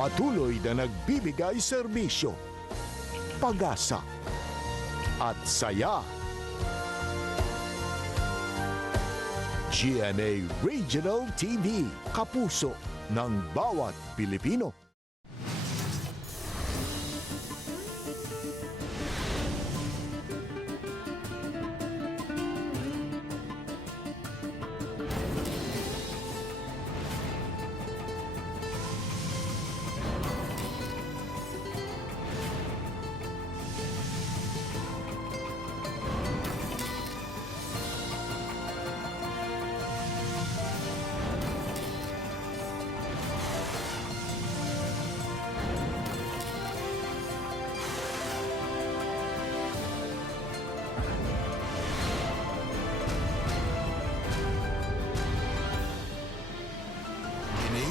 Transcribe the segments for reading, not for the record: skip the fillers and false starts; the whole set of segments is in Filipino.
Patuloy na nagbibigay serbisyo, pag-asa at saya. GMA Regional TV, kapuso ng bawat Pilipino.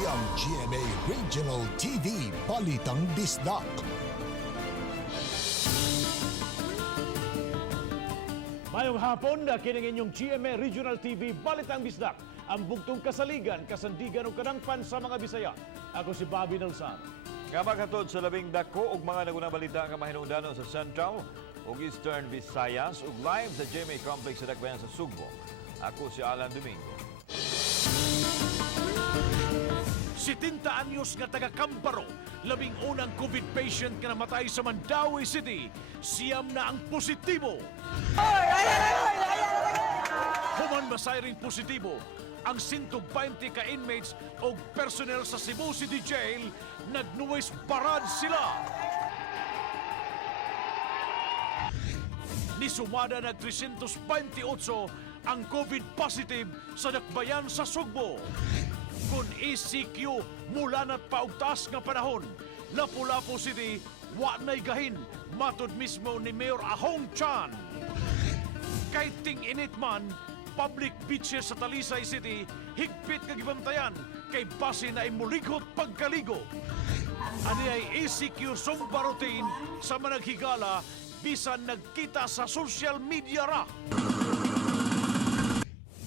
Ang GMA Regional TV, Balitang Bisdak. Mayong hapon na kining inyong GMA Regional TV, Balitang Bisdak, ang bugtong kasaligan, kasandigan o kadangpan sa mga Bisaya. Ako si Bobby Nelson. Nga maghatod sa labing dako ug mga nagunang balita nga mahinungdanon sa Central ug Eastern Visayas ug live sa GMA Complex sa Dakbayan sa Sugbo. Ako si Alan Domingo. 70 anyos nga taga-Kamparo, labing unang COVID patient nga namatay sa Mandaue City, siyam na ang positibo. Human masayring positibo, ang 120 ka inmates o personnel sa Cebu City Jail, nagnuwis parad sila. Nisumada nag 328 ang COVID positive sa Dakbayan sa Sugbo. Kung ECQ mula na't paugtas nga panahon, Lapu-Lapu City, wa na'y gahin, matod mismo ni Mayor Ahong Chan. Kay ting init man, public beaches sa Talisay City, higpit kagibantayan, kay base na imuligot pagkaligo. Ani ay ECQ sumpa routine sa managhigala, bisan nagkita sa social media ra.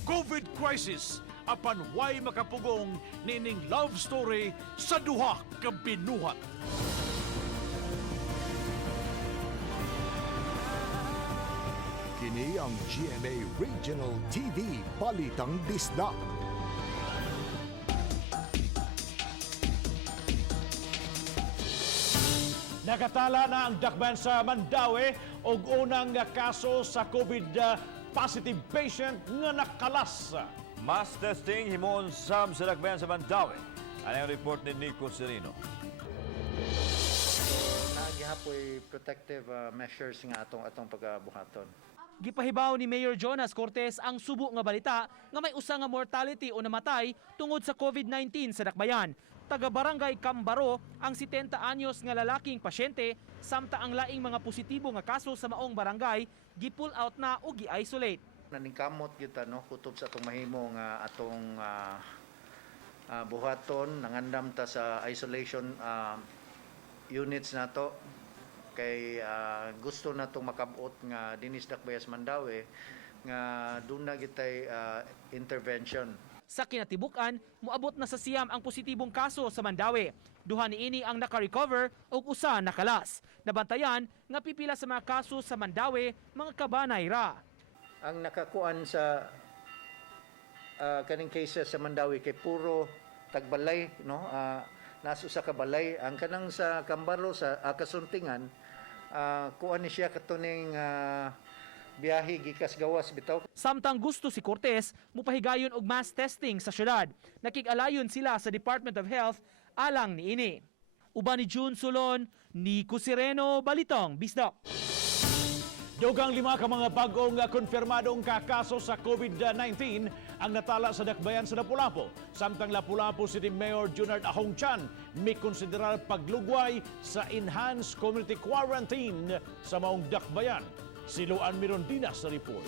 COVID crisis, apan way makapugong nining love story sa duha ka binuhat. Kini ang GMA Regional TV, Balitang Bisdak. Nakatala na ang dakbayan sa Mandaue og unang kaso sa COVID positive patient nga nakalas. Mass testing himon sa Dakbayan sa Mandaue. Ano yung report ni Nico Serino? Nagihapoy protective measures nga atong pagbuhaton. Gipahibaw ni Mayor Jonas Cortez ang subo nga balita nga may usa nga mortality o namatay tungod sa COVID-19 sa Dakbayan. Taga-barangay Cambaro ang 70 anyos nga lalaking pasyente samta ang laing mga positibo nga kaso sa maong barangay gi-pull out na o gi-isolate. Naningkamot kita no kutob sa atong mahimo nga atong buhaton nangandam ta sa isolation units nato kay gusto natong makabot nga dinis Dakbayas Mandaue nga duna gitay intervention. Sa kinatibukan, moabot na sa siyam ang positibong kaso sa Mandaue. Duha niini ang naka-recover ug usa nakalas. Nabantayan nga pipila sa mga kaso sa Mandaue mga kabanay ra. Ang nakakuan sa kaning cases sa Mandaue kay puro tagbalay no naso sa kabalay ang kanang sa Cambaro sa Kasuntingan kuan ni siya katuning biyahe gikas gawas bitaw. Samtang gusto si Cortez mupahigayon og mass testing sa syudad. Nakig-alayon sila sa Department of Health alang niini. Uban ni June Sulon, Nico Sereno, Balitang Bisdak. Dugang 5 ka mga bagong konfirmadong kakaso sa COVID-19 ang natala sa Dakbayan sa Lapu-Lapu. Samtang Lapu-Lapu City Mayor Junard Ahong Chan may konsiderar paglugway sa enhanced community quarantine sa maong Dakbayan. Si Luan Mirondina sa report.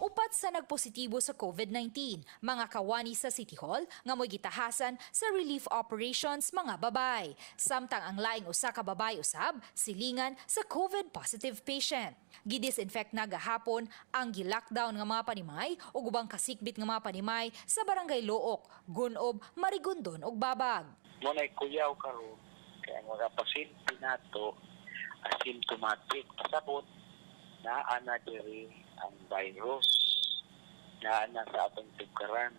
Upat sa nagpositibo sa COVID-19, mga kawani sa City Hall nga mo'y gitahasan sa relief operations mga babay. Samtang ang laing usa ka babay usab silingan sa COVID positive patient. Gidisinfect na gahapon ang gi-lockdown nga mga panimay o ubang kasikbit nga mga panimay sa barangay Look, Gunob, Marigondon ug Babag. Muna'y kuyaw karon kaya mga pasyente nato asymptomatic pasabot na ana diri ang virus na ana sa atong tugkaran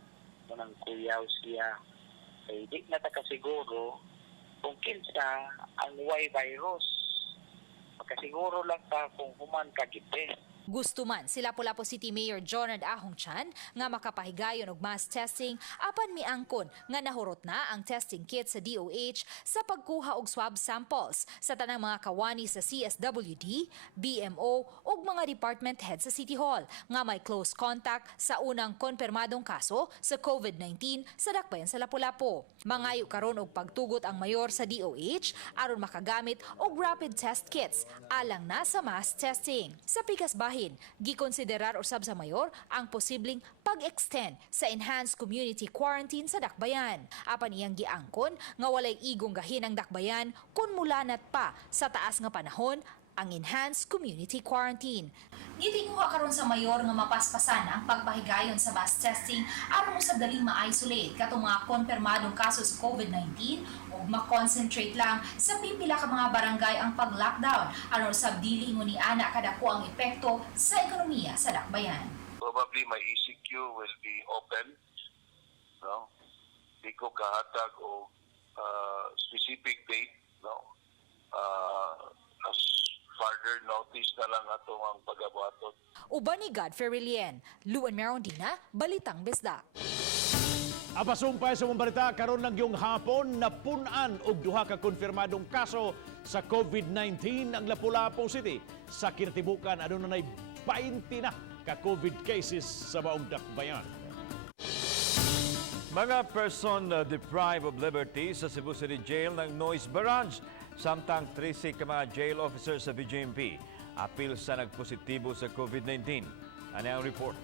munang kuyaw siya kay di na ta kasiguro kung kinsa ang way virus makasiguro lang ta kung human ka gitest. Gusto man sila Lapu-Lapu City Mayor Jonard Ahong Chan nga makapahigayon og mass testing apan miangkon nga nahurot na ang testing kit sa DOH sa pagkuha og swab samples sa tanang mga kawani sa CSWD, BMO ug mga department head sa City Hall nga may close contact sa unang konpirmadong kaso sa COVID-19 sa dakbayan sa Lapu-Lapu. Mangayo karon og pagtugot ang mayor sa DOH aron makagamit og rapid test kits alang na sa mass testing. Sa pikas bahin, gikonsiderar usab sa mayor ang posibleng pag-extend sa enhanced community quarantine sa dakbayan. Apan iyang giangkon nga walay igong gahin ang dakbayan kun mulanat pa sa taas nga panahon ang enhanced community quarantine. Gitinguha karon sa mayor nga mapaspasan ang pagpahigayon sa mass testing aron usab daling ma-isolate katong mga konpirmadong kaso sa COVID-19 ug ma-concentrate lang sa pipila ka mga barangay ang pag-lockdown aron usab dili ni ana kadako ang epekto sa ekonomiya sa dakbayan. Probably my ECQ will be open, no? Di ko kahatag o specific date, no? As further notice na lang atong ang pag-abuhaton. Uban ni Godfrey Rilien, Luan Merondina, Balitang Bisdak. Apasumpay sa mong balita, karon lang yung hapon na punan og duha ka konfirmadong kaso sa COVID-19 ang Lapu-Lapu City. Sa Kirtibukan, na 20 na ka COVID cases sa maong dakbayan. Mga person deprived of liberty sa Cebu City Jail ng noise barrage. Samtang 13 ka mga jail officers sa BJMP apil sa nagpositibo sa COVID-19. Ano ang report?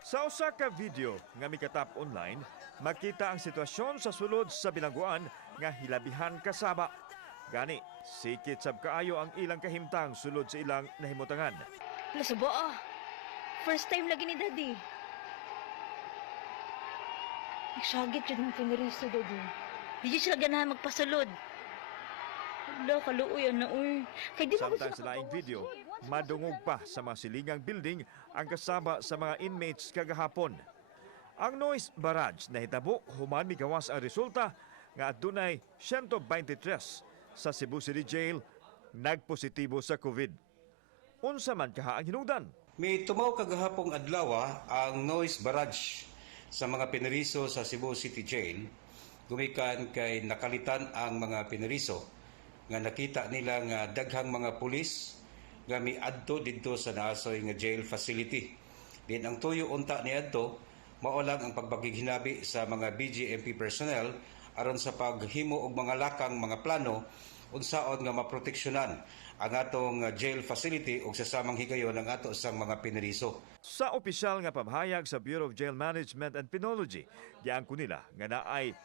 Sa usa ka video nga mikatap online, makita ang sitwasyon sa sulod sa bilangguan nga hilabihan kasaba. Gani, sikit sab kaayo ang ilang kahimtang sulod sa ilang nahimutangan. Nasubo ah. First time lagi ni Daddy. Nagsagit yun ng piniriso, Daddy. Di sila ganahan magpasulod. Wala, kaluoy na uy. Samtang sa laing video, madungog pa sa mga silingang building ang kasaba sa mga inmates kagahapon. Ang noise barrage na hitabo human migawas ang resulta nga adunay 123 sa Cebu City Jail nagpositibo sa COVID. Unsa man kaha ang hinungdan? May tumaw kagahapong adlawa ang noise barrage sa mga piniriso sa Cebu City Jail. Gumikan kay nakalitan ang mga piniriso nga nakita nila nga daghang mga pulis nga miadto didto sa naasoy nga jail facility. Din ang tuyo unta niadto mao lang ang pagbagighinabi sa mga BJMP personnel aron sa paghimo og mga lakang mga plano unsaon nga maproteksyonan ang atong jail facility ug sa samang higayon ang ato sang mga piniriso. Sa opisyal nga pamahayag sa Bureau of Jail Management and Penology, giangko nila nga naay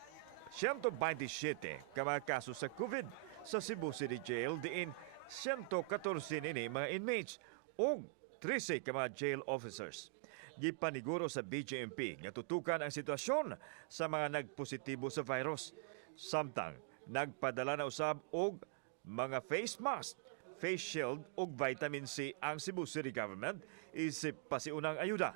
127 ka mga kaso sa COVID sa Cebu City Jail diin 114 nini mga inmates ug 13 ka mga jail officers. Gipaniguro sa BJMP nga tutukan ang sitwasyon sa mga nagpositibo sa virus. Samtang nagpadala na usab og mga face mask, face shield ug vitamin C ang Cebu City Government isip pasiunang ayuda.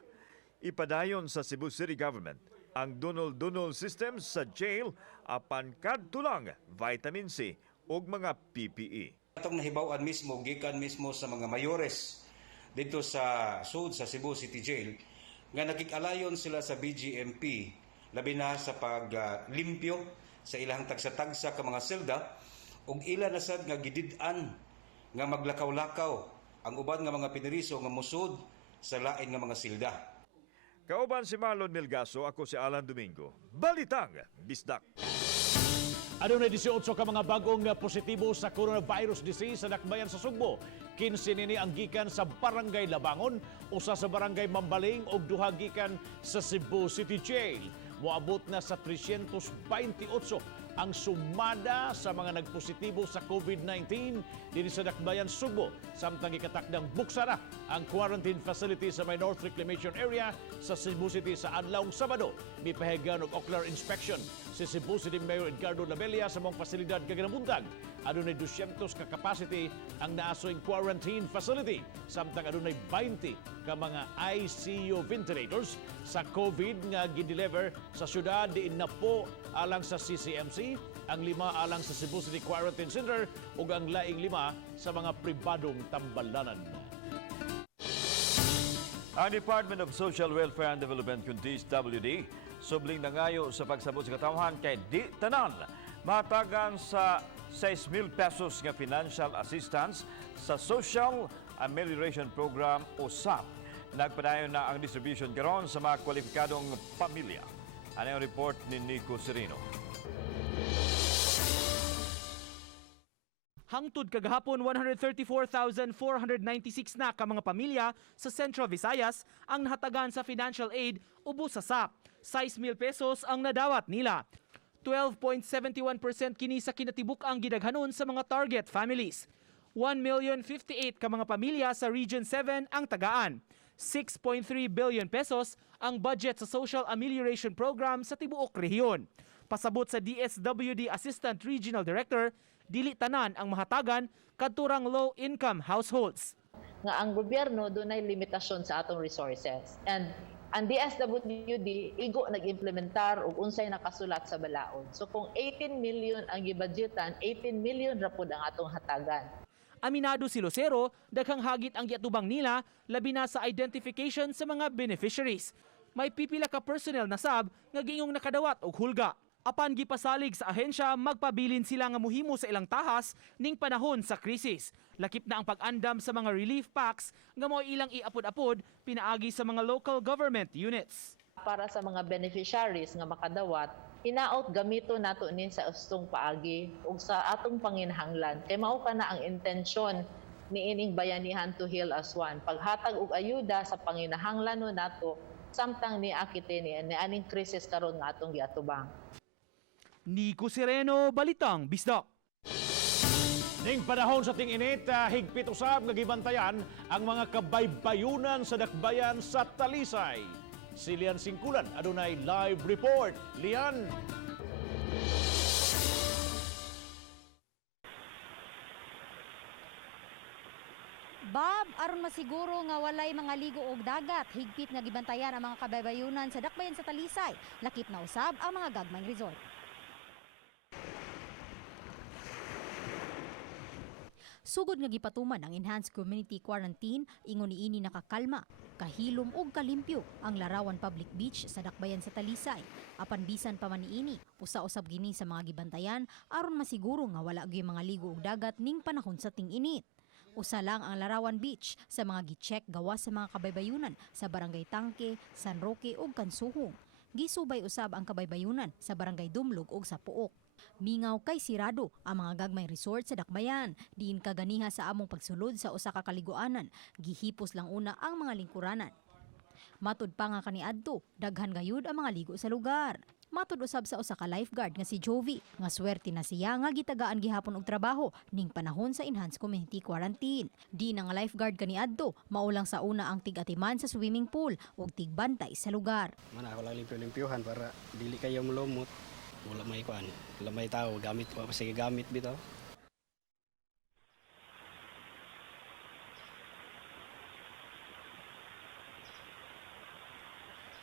Ipadayon sa Cebu City Government ang dunol-dunol systems sa jail apan kadto lang vitamin C ug mga PPE. Atong nahibaw-an mismo gikan mismo sa mga mayores dito sa sud sa Cebu City Jail nga nakikalayon sila sa BGMP labi na sa paglimpyo sa ilang tagsa-tagsa ka mga selda ug ila na sad nga gidid-an nga maglakaw-lakaw ang uban nga mga piniriso nga musud sa lain nga mga silda. Kauban si Marlon Milgaso, ako si Alan Domingo. Balitang Bisdak. Adunay 18 ka mga bagong positibo sa coronavirus disease sa dakbayan sa Sugbo. 15 nini ang gikan sa Barangay Labangon, usa sa Barangay Mambaling ug duha gikan sa Cebu City Jail. Moabot na sa 328 ang sumada sa mga nagpositibo sa COVID-19 dinhi sa Dakbayan, Sugbo. Samtang ikatakdang buksara ang quarantine facility sa may North Reclamation Area sa Cebu City sa adlawng Sabado. Mipahigan og ocular inspection si Cebu City Mayor Edgardo Labella sa mong pasilidad kaganabuntag. Adunay 200 ka capacity ang naasoing quarantine facility. Samtang adunay 20 ka mga ICU ventilators sa COVID nga gideliver sa syudad diin na po alang sa CCMC, ang 5 alang sa Cebu City Quarantine Center ug ang laing 5 sa mga pribadong tambalanan. Ang Department of Social Welfare and Development kundi DSWD subling nangayo sa pagsabot sa katawhan kay di tanan matagan sa 6,000 pesos nga financial assistance sa Social Amelioration Program o SAP. Nagpadayon na ang distribution karon sa mga kwalipikadong pamilya. Ano yung report ni Nico Serino? Hangtod kagahapon 134,496 na ka mga pamilya sa Central Visayas ang nahatagan sa financial aid ubos sa SAP. 6,000 pesos ang nadawat nila. 12.71% kini sa kinatibuk ang gidaghanon sa mga target families. 1,058,000 ka mga pamilya sa Region 7 ang tagaan. 6.3 billion pesos ang budget sa Social Amelioration Program sa tibuok rehiyon. Pasabot sa DSWD Assistant Regional Director, dili tanan ang mahatagan kadturang low-income households. Nga ang gobyerno dunay limitasyon sa atong resources, and ang DSWD igo nag-implementar og unsay nakasulat sa balaod. So kung 18 million ang gibudgetan, 18 million ra pud ang atong hatagan. Aminado si Lucero, daghang hagit ang giatubang nila labi na sa identification sa mga beneficiaries. May pipila ka personnel na sab nga giingong nakadawat og hulga. Apan gipasalig sa ahensya, magpabilin sila nga muhimo sa ilang tahas ning panahon sa krisis. Lakip na ang pag-andam sa mga relief packs nga mao ilang iapod-apod pinaagi sa mga local government units. Para sa mga beneficiaries nga makadawat, hinaot gamito nato ni sa ustong paagi ug sa atong panginahanglan. Kay mao kana ang intensyon ni ining bayanihan to heal as one. Paghatag og ayuda sa panginahanglan nato samtang niakite ni aning krisis karon nga atong giatubang. Nico Sereno, Balitang Bisdak. Ning panahon sa ting-init, higpit usab nga gibantayan ang mga kabaybayunan sa dakbayan sa Talisay. Si Lian Singkulan adunay live report. Lian. Bob, aron masiguro nga walay mga ligo og dagat, higpit nga gibantayan ang mga kabaybayunan sa dakbayan sa Talisay. Lakip na usab ang mga gagmayng resort. Sugod nga gipatuman ang enhanced community quarantine, ingon niini nakakalma, kahilom ug kalimpyo ang Larawan Public Beach sa dakbayan sa Talisay. Apan bisan pa man niini, usa-usab gini sa mga gibantayan aron masiguro nga wala gyud mga ligo og dagat ning panahon sa ting-init. Usa lang ang Larawan Beach sa mga gi-check gawas sa mga kabaybayunan sa Barangay Tangke, San Roque ug Kansuhong. Gisubay usab ang kabaybayunan sa Barangay Dumlog ug sa Puok. Mingaw kay sirado ang mga gagmay resort sa dakbayan. Diin kaganiha sa among pagsulod sa usa ka kaliguanan, gihipos lang una ang mga lingkuranan. Matud pa nga kaniadto, daghan gayud ang mga ligo sa lugar. Matud usab sa usa ka lifeguard nga si Jovi, nga swerte na siya nga gitagaan gihapon og trabaho ning panahon sa enhanced community quarantine. Di na nga lifeguard kaniadto, maulang sa una ang tig-atiman sa swimming pool ug tigbantay sa lugar. Mana ako lang limpyo-limpyuhan para dili kayo mulumot. Wala may kuan, wala may tao, gamit pa sige gamit bitaw.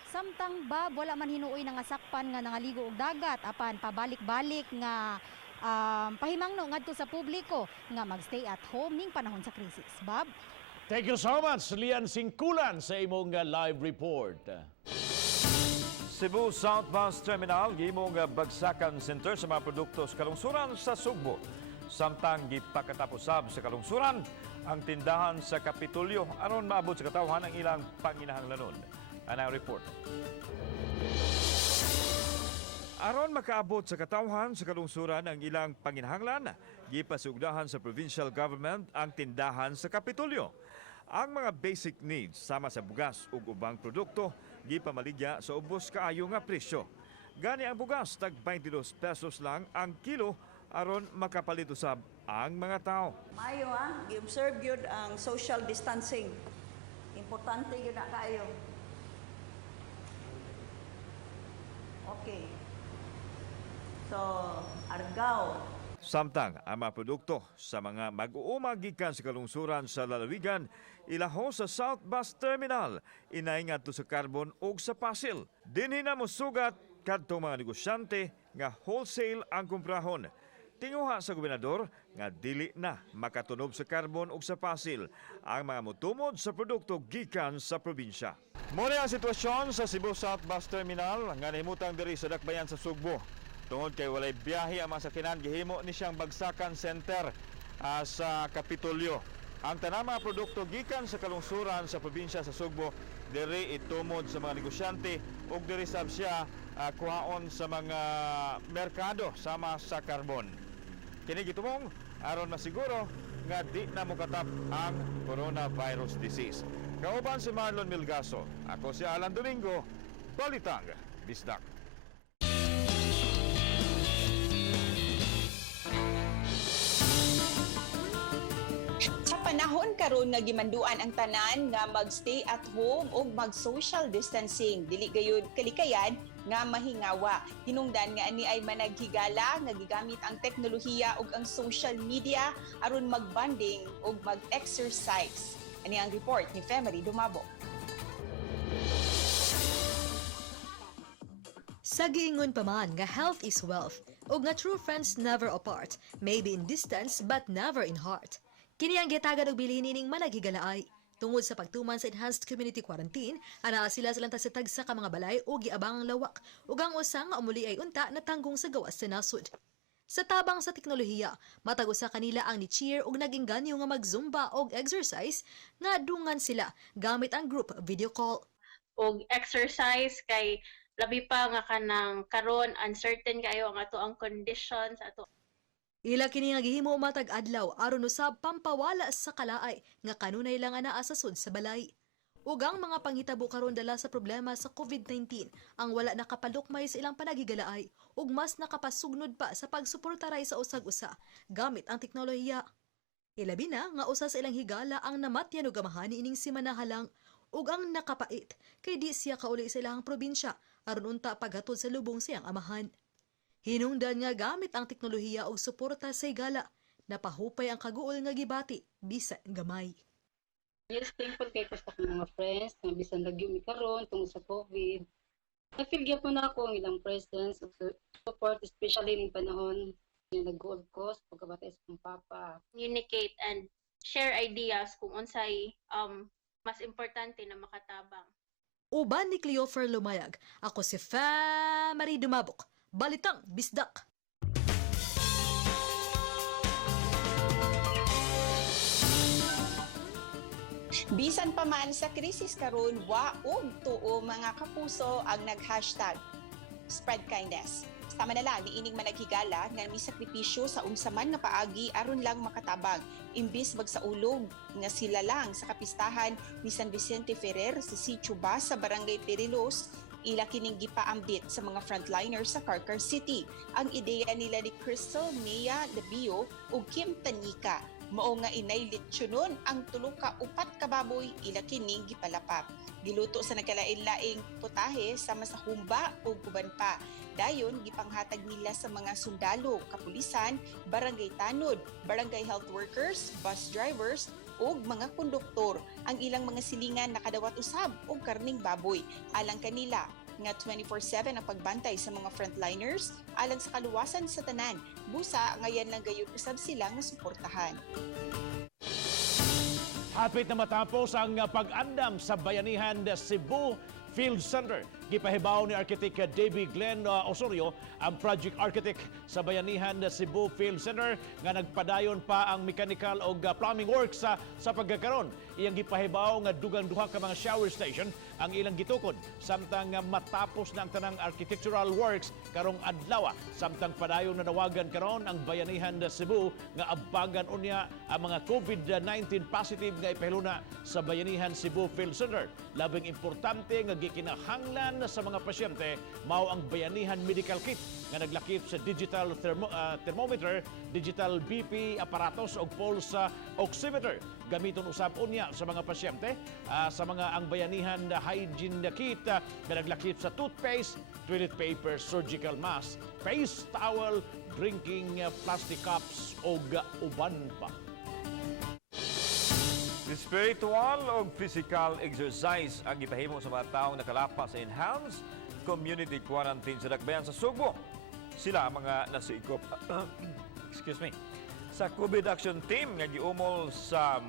Samtang Bob, wala man hinuoy nga sakpan nga nangaligo og dagat, apan pabalik-balik nga pahimangno ngadto sa publiko nga magstay at home ning panahon sa krisis. Bob? Thank you so much, Lian Singkulan, sa imong live report. Cebu Southbound Terminal gihimong bagsakan center sa mga produkto sa kalungsuran sa Sugbo. Samtang gipakatapos-sab sa kalungsuran ang tindahan sa Kapitolyo aron maabot sa katawhan ang ilang panginahanglanon. Anang report. Aron makaabot sa katawhan sa kalungsuran ang ilang panginahanglan, Gipasugdahan sa provincial government ang tindahan sa Kapitolyo. Ang mga basic needs sama sa bugas ug ubang produkto gipamaligya sa ubos kaayo nga presyo. Gani ang bugas tag 22 pesos lang ang kilo aron makapalit usab ang mga tao. Mayo gi-observe gyud ang social distancing. Importante gyud na kayo. Okay. So, argaw. Samtang ang mga produkto sa mga mag-uuma gikan sa kalungsuran sa lalawigan ilaho sa South Bus Terminal inay ngadto sa Carbon ug sa Pasil. Dinhi na mosugat kadtong mga negosyante nga wholesale ang kumprahon. Tinguha sa gobernador nga dili na makatunob sa Carbon ug sa Pasil ang mga motumod sa produkto gikan sa probinsya. Muna ang sitwasyon sa Cebu South Bus Terminal nga nahimutang diri sa Dakbayan sa Sugbo. Tungod kay walay biyahe ang masakinan, gihimo ni siyang bagsakan center sa Kapitolyo. Ang tanang mga produkto gikan sa kalungsuran sa probinsya sa Sugbo diri itumod sa mga negosyante ug diri sab siya kuhaon sa mga merkado sama sa Carbon. Kini gitumong aron masiguro nga di na mokatap ang coronavirus disease. Kauban si Marlon Milgaso, ako si Alan Domingo, Balitang Bisdak. Sa panahon karon nga gimanduan ang tanan nga magstay at home ug mag-social distancing, dili gayud kalikayan nga mahingawa. Hinungdan nga ani ay managhigala nga gigamit ang teknolohiya ug ang social media aron magbanding ug mag-exercise. Ani ang report ni Femery Dumabo. Sa giingon pa man nga health is wealth ug nga true friends never apart, maybe in distance but never in heart. Kini ang gitagan og bilin ning managhigalaay. Tungod sa pagtuman sa enhanced community quarantine, ana sila sa lantas sa tagsa ka mga balay o giabang ang lawak ug ang usa nga umuli ay unta natanggong sa gawas sa nasud. Sa tabang sa teknolohiya, matag usa kanila ang ni-cheer ug naging ganyo nga mag-zumba og exercise nga dungan sila gamit ang group video call. Og exercise kay labi pa nga kanang karon uncertain kayo ang ato ang conditions ato. Ila kini nga gihimo matag adlaw aron usab pampawala sa kalaay nga kanunay lang anaa sa sud sa balay. Ug ang mga panghitabo karon dala sa problema sa COVID-19 ang wala nakapalukmay sa ilang panagigalaay ug mas nakapasugnod pa sa pagsuportaray sa usag-usa gamit ang teknolohiya. Ilabi na nga usa sa ilang higala ang namatyan ug gamahani ining si manahalang ug ang nakapait kay di siya kauli sa ilang probinsya aron unta paghatod sa lubong siyang amahan. Hinungdan nga gamit ang teknolohiya ug suporta sa higala napahupay ang kaguol nga gibati bisan gamay. Yes, thankful kay ko sa akong mga friends nga bisan lagyo mi karon tungod sa COVID. Na-feel gyapon na ako ang ilang presence ug support especially ning panahon nga nag-good cause pagkabatay sa akong papa. Communicate and share ideas kung unsay mas importante na makatabang. Uban ni Cleofer Lumayag, ako si Femery Dumabok, Balitang Bisdak. Bisan pa man sa krisis karon, waog tuo mga kapuso ang nag-hashtag spread kindness. Sama na lang niining managhigala nga may sakripisyo sa unsa man nga paagi aron lang makatabang. Imbis magsaulog nga sila lang sa kapistahan ni San Vicente Ferrer sa Sitio Ba sa Barangay Perilos, ila kining gipaambit sa mga frontliners sa Carcar City. Ang ideya nila ni Crystal Mea Labio ug Kim Tanika mao nga inay litsyonon ang tulo ka upat ka baboy ila kining gipalapap. Giluto sa nagkalain-laing putahe sama sa humba ug uban pa. Dayon gipanghatag nila sa mga sundalo, kapulisan, barangay tanod, barangay health workers, bus drivers ug mga konduktor. Ang ilang mga silingan nakadawat usab og karning baboy. Alang kanila nga 24/7 ang pagbantay sa mga frontliners alang sa kaluwasan sa tanan. Busa ngayon lang gayud usab sila nga suportahan. Hapit na matapos ang pag-andam sa Bayanihan Cebu Field Center Gipahibaw ni Architect David Glenn Osorio, ang project architect sa Bayanihan Cebu Field Center, nga nagpadayon pa ang mechanical o plumbing works sa pagkakaroon. Iyang gipahibaw nga dugang duha ka mga shower station ang ilang gitukod samtang matapos na ang tanang architectural works karong adlawa. Samtang padayon na nawagan karon ang Bayanihan Cebu nga abagan unya ang mga COVID-19 positive nga ipahiluna sa Bayanihan Cebu Field Center. Labing importante nga gikinahanglan sa mga pasyente mao ang Bayanihan Medical Kit nga naglakip sa digital thermometer, digital BP aparatos ug pulse oximeter. Gamiton usab unya sa mga pasyente sa mga ang Bayanihan Hygiene Kit nga naglakip sa toothpaste, toilet paper, surgical mask, face towel, drinking plastic cups ug uban pa. Spiritual o physical exercise ang ipahimo sa mga taong nakalapas sa enhanced community quarantine sa Dakbayan sa Sugbo. Sila mga nasiikop sa COVID Action Team nga giumol sa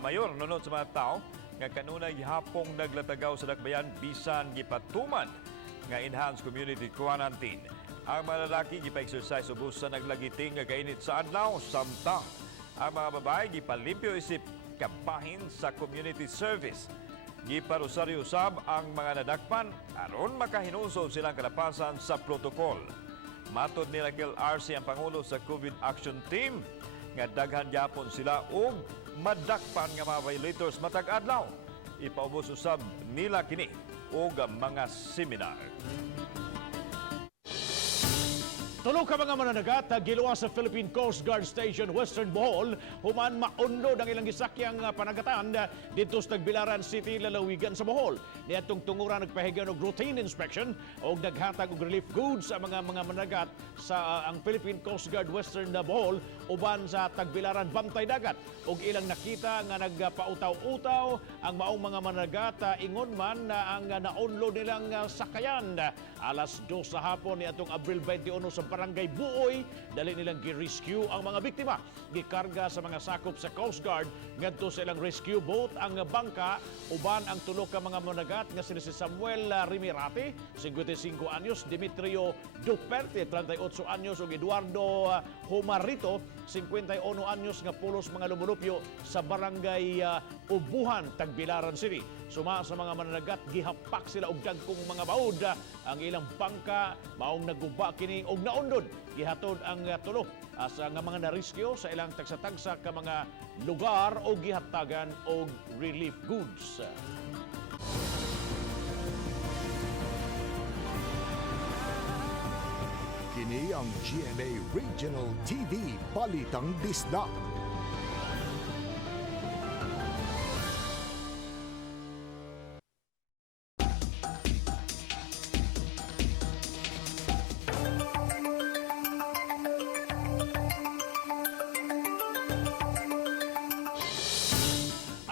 mayor nunod sa mga tao nga kanunay gihapong naglatagaw sa Dakbayan bisan gipatuman nga enhanced community quarantine. Ang mga lalaki gipa-exercise ubos sa naglagiting nga kainit sa adlaw, samtang ang mga babae gipalimpyo isip kampahin sa community service. Giparosaryo usab ang mga nadakpan aron makahinusog silang kalapasan sa protokol. Matod ni Raquel RC ang Pangulo sa COVID Action Team nga daghan gyapon sila og madakpan nga mga violators matag adlaw. Ipaubos usab nila kini og mga seminar. Tulo ka mga mananagat giluwas sa Philippine Coast Guard Station Western Bohol human maunlod ang ilang gisakyang panagatan dito sa Tagbilaran City, lalawigan sa Bohol. Niadtong tunguran nagpahigayon og routine inspection og naghatag og relief goods sa mga managat sa ang Philippine Coast Guard Western Bohol uban sa Tagbilaran Bantay Dagat og ilang nakita nga nagpautaw-utaw ang maong mga managat ingon man ang naunlod nilang sakayan. Alas 2 sa hapon niadtong Abril 21 sa Barangay Buoy, dali nilang gi-rescue ang mga biktima. Gikarga sa mga sakop sa Coast Guard ngadto sa ilang rescue boat ang bangka uban ang tulo ka mga managat nga sila si Samuel Rimirate, 55 anyos, Demetrio Duperte, 38 anyos ug Eduardo Humarito, 51 anyos nga pulos mga lumulupyo sa Barangay Ubuhan, Tagbilaran City. Suma sa mga mananagat, gihapak sila og dagkung mga baud. Ang ilang bangka maong naguba kini og naundod. Gihatod ang tulo sa nga mga na-rescue sa ilang tagsa-tagsa ka mga lugar o gihatagan og relief goods. Kini ang GMA Regional TV Balitang Bisdak.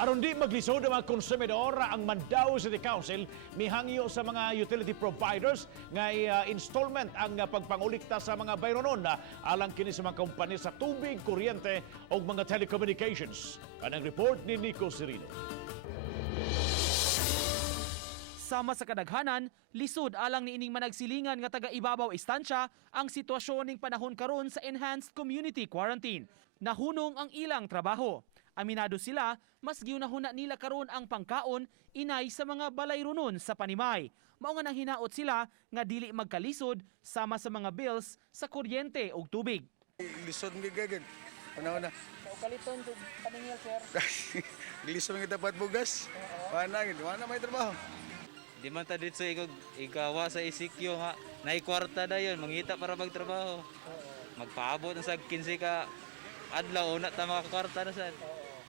Aron di maglisod ang mga konsumidor, ang Mandaue City Council mihangyo sa mga utility providers nga installment ang pagpangulikta sa mga bayronon alang kini sa mga kompanya sa tubig, kuryente o mga telecommunications. Kanang report ni Nico Cirino. Sama sa kadaghanan, lisod alang niining managsilingan nga taga-ibabaw istansya ang sitwasyon ning panahon karon sa enhanced community quarantine. Nahunong ang ilang trabaho. Aminado sila, mas giunahuna nila karon ang pangkaon inay sa mga balayronon sa Panimay. Mao nga nang hinaot sila nga dili magkalisod sama sa mga bills sa kuryente ug tubig. Lisod nga gagag. Ano na? Kaliton ug paningil sir. Lisod nga dapat bugas. Wala may trabaho. Di man ta dito igawa sa isikyo nga naikwarta dayon mangita para magtrabaho. Magpaabot na sa 15 ka adlaw na ta makakwarta na sad.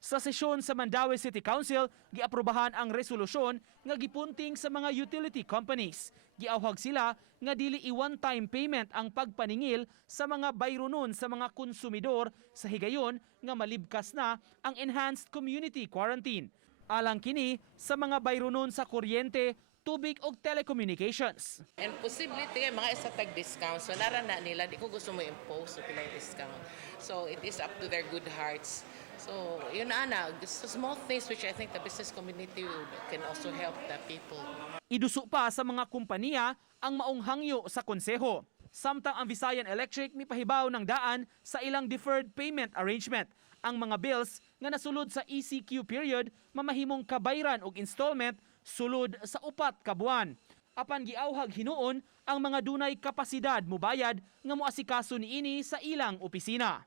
Sa sesyon sa Mandaue City Council, giaprobahan ang resolusyon nga gipunting sa mga utility companies. Giawhag sila nga dili i-one-time payment ang pagpaningil sa mga bayronon sa mga konsumidor sa higayon nga malibkas na ang enhanced community quarantine. Alang kini sa mga bayronon sa kuryente, tubig o telecommunications. And possibility mga isa tag-discount. So narana nila, di ko gusto mo impose so pila discount. So it is up to their good hearts. So yun ana, small things which I think the business community can also help the people. Iduso pa sa mga kumpanya ang maong hangyo sa konseho. Samtang ang Visayan Electric mipahibaw ng daan sa ilang deferred payment arrangement. Ang mga bills nga nasulod sa ECQ period mamahimong kabayran og installment sulod sa 4 ka buwan. Apan giawhag hinuon ang mga dunay kapasidad mobayad nga moasikaso niini sa ilang opisina.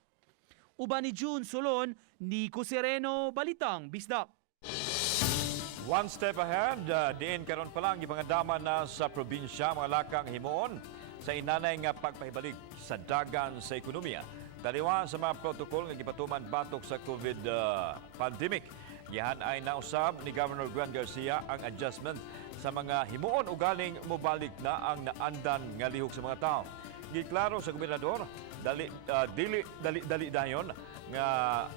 Uban ni June Solon, Nico Sereno, Balitang Bisdak. One step ahead, diin karon pa lang ipangadaman na sa probinsya mga lakang himuon sa inanay nga pagpahibalik sa dagan sa ekonomiya. Taliwan sa mga protokol nga gipatuman batok sa COVID pandemic. Gihan ay nausab ni Governor Gwen Garcia ang adjustment sa mga himuon ugaling mobalik na ang naandan nga lihok sa mga tao. Giklaro sa gobernador, dali dayon nga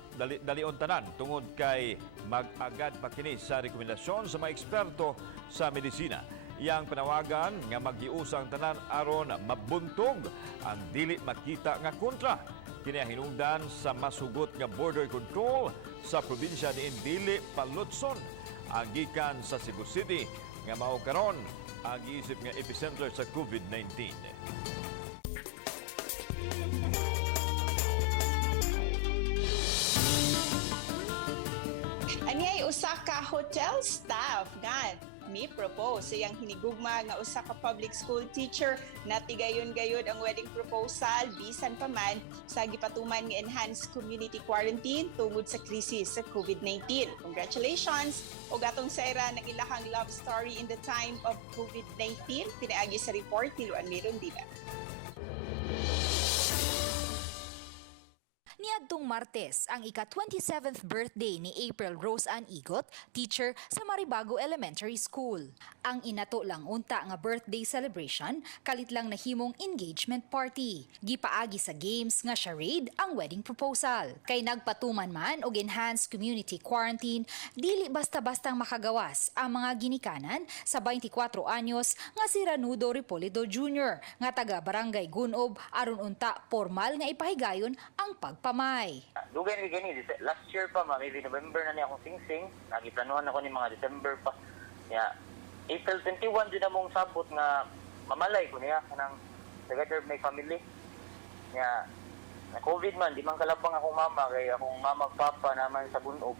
dalion tanan tungod kay mag-agad pa kini sa rekomendasyon sa mga eksperto sa medisina. Iyang panawagan nga maghiusang tanan aron mabuntog ang dili makita nga kontra. Kini ang hinungdan sa masugot nga border control sa probinsya ni dili palutson ang gikan sa Cebu City nga mao karon ang giisip nga epicenter sa COVID-19. Ani ay usa ka hotel staff nga mi-propose iyang hinigugma nga usa ka public school teacher na tigayon-gayod ang wedding proposal bisan pa man sa gipatuman nga enhanced community quarantine tungod sa krisis sa COVID-19. Congratulations! Og atong saira ng ilahang love story in the time of COVID-19 pinaagi sa report ni Luan Mirondina. Niadtong Martes, ang ika-27th birthday ni April Rose Ann Igot, teacher sa Maribago Elementary School. Ang inato lang unta nga birthday celebration, kalit lang nahimong engagement party. Gipaagi sa games nga charade ang wedding proposal. Kay nagpatuman man og enhanced community quarantine, dili basta-bastang makagawas ang mga ginikanan sa 24 anyos nga si Ranudo Ripolido Jr. nga taga Barangay Gunob aron unta formal nga ipahigayon ang pamay. Dugay ni gani last year pa maybe November na niya akong singsing, nagiplanuhan ako ni mga December pa. Ya April 21 din among sabot nga mamalay ko niya kanang together my family. Ya na COVID man di man kalabang akong mama kay akong mama papa naman sa Bunog.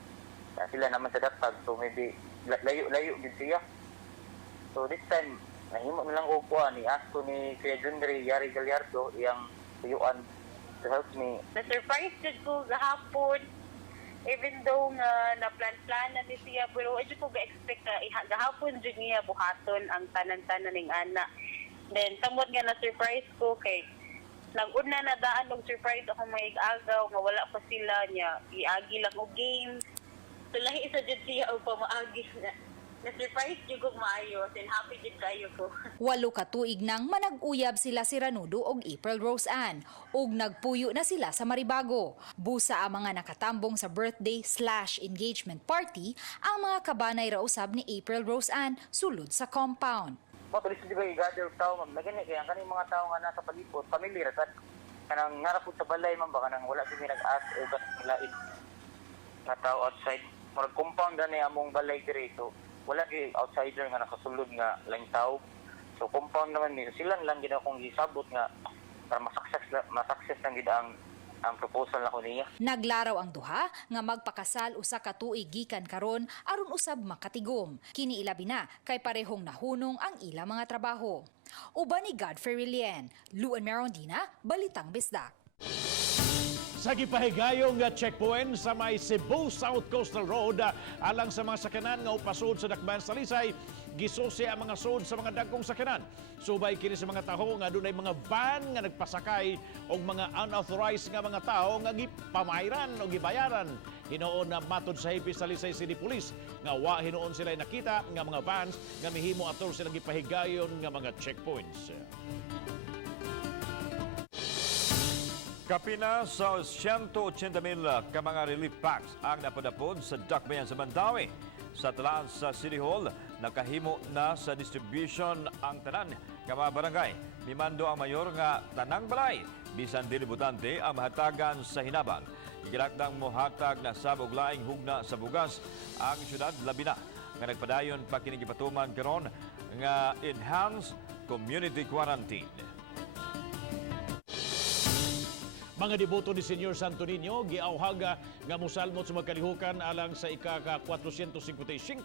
Ya, sila naman sa Datag so maybe layo din siya. So this time nahimo na lang ko ni asko ni Kuya Jundre Yari Gallardo iyang tuyuan to help me. Na-surprise jud ko gahapon. Even though nga na-plan na ni siya, pero wala ko ga-expect na gahapon jud niya buhaton ang tanan-tanan ning ana. Then, tamot nga na-surprise ko kay nag-una na daan og surprise ako may agaw nga wala pa sila niya. Iagi lang og games. So, lahi isa jud siya og pamaagi na. Na-surprise jud ko maayos and happy jud kayo ko. 8 ka tuig nang manag-uyab sila si Ranudo og April Rose Ann ug nagpuyo na sila sa Maribago. Busa ang mga nakatambong sa birthday/engagement party ang mga kabanay ra usab ni April Rose Ann sulod sa compound. Mo tulis di ba i-gather tao man nagani kaya kaning mga tao nga nasa palibot familiar sad kanang narapod sa balay man ba kanang wala gyud nag-ask o lain nga tao outside murag compound ani among balay direto. Wala kay outsider nga nakasulod nga lang tao. So compound naman ni sila lang gid akong gisabot nga para ma-success lang gid ang proposal na ko niya. Naglaraw ang duha nga magpakasal usa ka tuig gikan karon aron usab makatigom. Kini ilabi na kay parehong nahunong ang ilang mga trabaho. Uban ni Godfrey Rilien, Luan Mirondina, Balitang Bisdak. Sa gipahigayong checkpoint sa may Cebu South Coastal Road alang sa mga sakyanan nga upasod sa Dakbayan sa Talisay, gisusi ang mga sod sa mga dagkong sakyanan. Subay kini sa mga taho nga dunay mga van nga nagpasakay og mga unauthorized nga mga taho nga gipamayran o gibayaran. Hinuon na matod sa Hipis Talisay City Police nga wa hinuon sila nakita nga mga vans nga mihimo ator silang gipahigayon nga mga checkpoints. Kapina sa 180,000 ka mga relief packs ang napadapod sa Dakbayan sa Mandawi. Sa talaan sa City Hall, nakahimo na sa distribution ang tanan nga mga barangay. Mimando ang mayor nga tanang balay, bisan dilibutante ang mahatagan sa hinabang. Igilakdang mohatag na sabog laing hugna sa bugas ang syudad labi na nga nagpadayon pa kinigipatuman karon nga enhanced community quarantine. Mga deboto ni Senyor Santo Niño, giauhag nga musalmot sa magkalihukan alang sa ika-455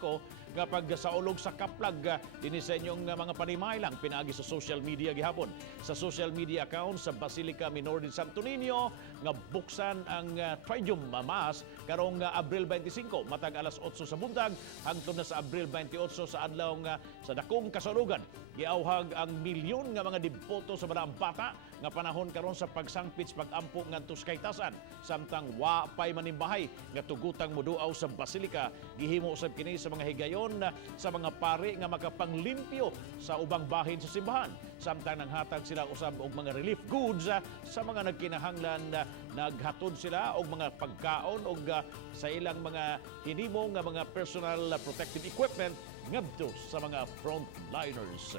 nga pagsaulog sa kaplag dinhi sa inyong mga panimaylang pinaagi sa social media gihapon. Sa social media account sa Basilica Minor de Santo Niño nga buksan ang Triduum Mass karong Abril 25 matag alas 8 sa buntag hangtod na sa Abril 28 sa adlaw sa dakong kasulugan. Giauhag ang milyon nga mga deboto sa Balaang Bata nga panahon karon sa pagsangpit pag-ampo ngadto kay tasan samtang wa pay manimbahay nga tugutang moduaw sa basilika gihimo usab kini sa mga higayon sa mga pari nga makapanglimpyo sa ubang bahin sa simbahan samtang nanghatag sila usab og mga relief goods sa mga nagkinahanglan naghatod sila og mga pagkaon og sa ilang mga hinimo nga mga personal protective equipment ngadto sa mga frontliners.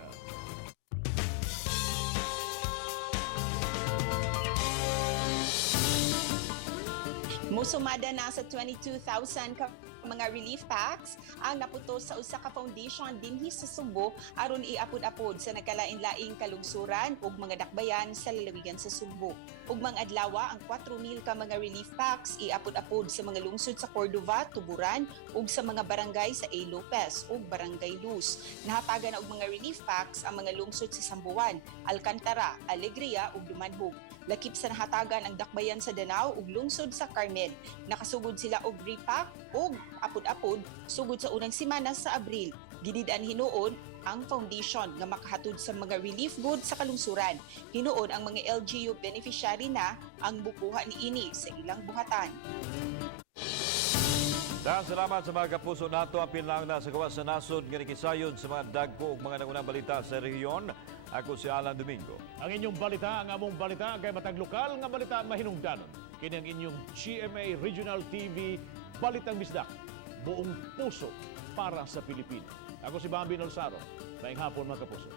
Musumada na sa 22,000 ka mga relief packs ang naputos sa usa ka foundation dinhi sa Subo aron iapod-apod sa nagkalain-laing kalungsuran ug mga dakbayan sa lalawigan sa Subo. Ug mga adlawa ang 4,000 ka mga relief packs iapod-apod sa mga lungsod sa Cordova, Tuburan ug sa mga barangay sa A. Lopez ug Barangay Luz. Nahatagan og mga relief packs ang mga lungsod sa Sambuan, Alcantara, Alegria ug Dumanhog. Lakip sa nahatagan ang dakbayan sa Danao ug lungsod sa Carmen. Nakasugod sila og repack ug apod-apod sugod sa unang semana sa Abril. Gidid-an hinuon ang foundation nga makahatod sa mga relief goods sa kalungsuran. Hinuon ang mga LGU beneficiary na ang bukuha niini sa ilang buhatan. Dahan salamat sa mga kapuso nato. Apil lang na sa gawas sa nasod nga nikisayod sa mga dagko ug mga nangunang balita sa rehiyon. Ako si Alan Domingo. Ang inyong balita, ang among balita, kay matag lokal nga balita mahinungdanon. Kini ang inyong GMA Regional TV Balitang Bisdak. Buong puso para sa Pilipino. Ako si Bambi Nolsaro. Maayong hapon mga kapuso.